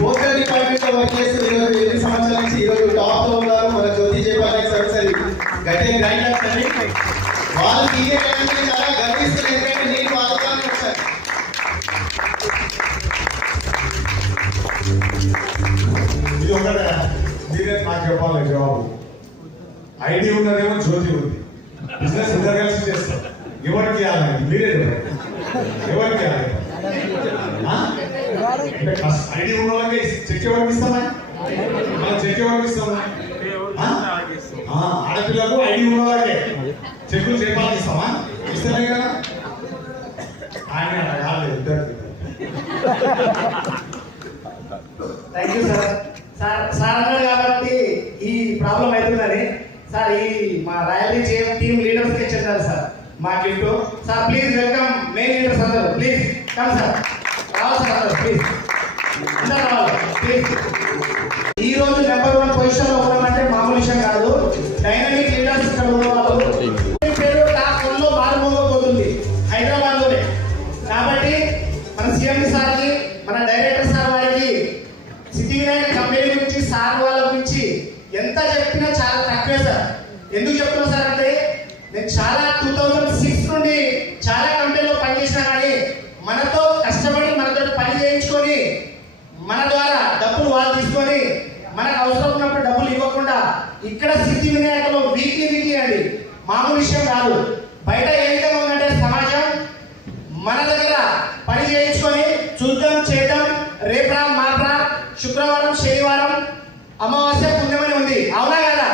Postal department లో work చేస్తూ ఈరోజు 8 సంవత్సరాల నుంచి ఈరోజు టాప్ లో ఉన్నారు. మన జ్యోతి జయపాల్ సార్ సరి గట్టి గ్రైండర్స్ అండి. వాళ్ళు తీసే టైంలో చాలా గర్విస్తున్నారు. ఎందుకంటే నేను వాళ్ళతోనే వచ్చాను. ఇది ఒకటే మీరే నాకు చెప్పాలి జవాబు. ఐడి ఉన్నదేమో జ్యోతి ఉంది, బిజినెస్ ఇద్దరు కలిసి చేస్తారు. ఎవరికి మీరే చెప్పండి, ఎవరికి ఐడి ఉన్న వాళ్ళకి చెక్ ఎవరికి ఇస్తామా? మనం చెక్ ఎవరికి ఇస్తామా? ఆడపిల్లకు ఐడి ఉన్న వాళ్ళకే చెక్కులు చెప్పాలని ఇస్తామా? ఇస్తామే కదా. ఆయన కాదు ఇద్దరికి. Thank you sir. సార్ అన్నారు కాబట్టి ఈ ప్రాబ్లం అవుతుందని సార్ ఈ మా రాయలీ టీమ్ లీడర్స్ కి చెందారు సార్ మా gift. Sir please welcome main leaders అందరూ. ప్లీజ్ కమ్ సార్, రావాలి సార్ అందరూ ప్లీజ్, అందరూ రావాలి ప్లీజ్. ఈ రోజు నెంబర్ 1 పొజిషన్ లో ఉన్నామంటే మామూలు విషయం కాదు. డైనమిక్ లీడర్స్ ఇక్కడ ఉన్న వాళ్ళు పేరు టాప్ 1 లో మారుమోగబోతుంది హైదరాబాద్ లోనే. కాబట్టి మన సీఎం సార్కి, మన డైరెక్టర్ సార్ వారికి సిటీ వినాయక కంపెనీ గురించి, సార్ వాళ్ళ గురించి ఎంత చెప్పినా చాలా తక్కువే సార్. ఎందుకు చెప్తున్నా సార్ అంటే నేను చాలా 2006 నుండి చాలా కంపెనీలో పనిచేసినా కానీ మనతో కష్టపడి మనతో పని చేయించుకొని మన ద్వారా డబ్బులు వాళ్ళు తీసుకొని మనకు అవసరం ఉన్నప్పుడు డబ్బులు ఇవ్వకుండా ఇక్కడ సిటీ వినాయకలో వీక్లీ అండి మామూలు విషయం కాదు. బయట ఏ విధంగా ఉందంటే సమాజం మన దగ్గర పని చేయించుకొని చూద్దాం చేద్దాం రేపరా మాపరా శుక్రవారం శనివారం అమావాస్య పుణ్యమని ఉంది, అవునా కదా?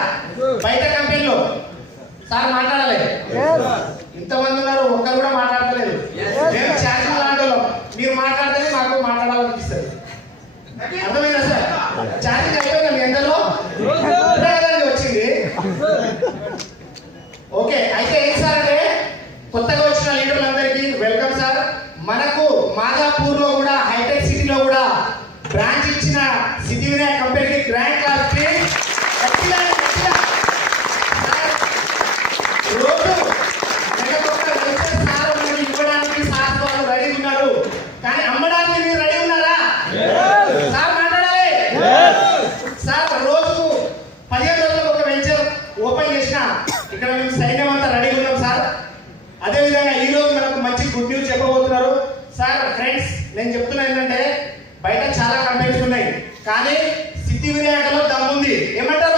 బయట కంపెనీలో సార్ మాట్లాడాలి. ఇంతమంది ఉన్నారు, ఒక్కరు కూడా మాట్లాడతలేదు. నేను ఛార్జింగ్ లాంటి మీరు మాట్లాడితే మాకు మాట్లాడాలనిపిస్తుంది. అర్థమైందా సార్? ఛార్జింగ్ అయిపోయిందా మీ అందరిలో? వచ్చింది. ఓకే, అయితే ఏం సార్ అంటే కొత్తగా వచ్చిన లీడర్లందరికీ వెల్కమ్ సార్. మనకు మాదాపూర్ లో కూడా హైటెక్ సిటీలో కూడా బ్రాంచ్ ఇచ్చిన సిటీ వినాయక కంపెనీకి గ్రాండ్ క్లాస్ ఇవ్వడానికి సార్ వాళ్ళు రెడీ ఉన్నారు. కానీ అమ్మడానికి మీరు రెడీ ఉన్నారా? సార్ మాట్లాడాలి. సార్ రోజుకు 15 రోజులకు ఒక వెంచర్ ఓపెన్ చేసిన ఇక్కడ మేము సైన్యం అంతా రెడీ ఉన్నాం సార్. అదే విధంగా ఈ రోజు మనకు మంచి గుడ్ న్యూస్ చెప్పబోతున్నారు సార్. ఫ్రెండ్స్, నేను చెప్తున్నా ఏంటంటే బయట చాలా కంపెనీస్ ఉన్నాయి కానీ సిటీ వినాయకలో దమ్ముంది. ఏమంటారు?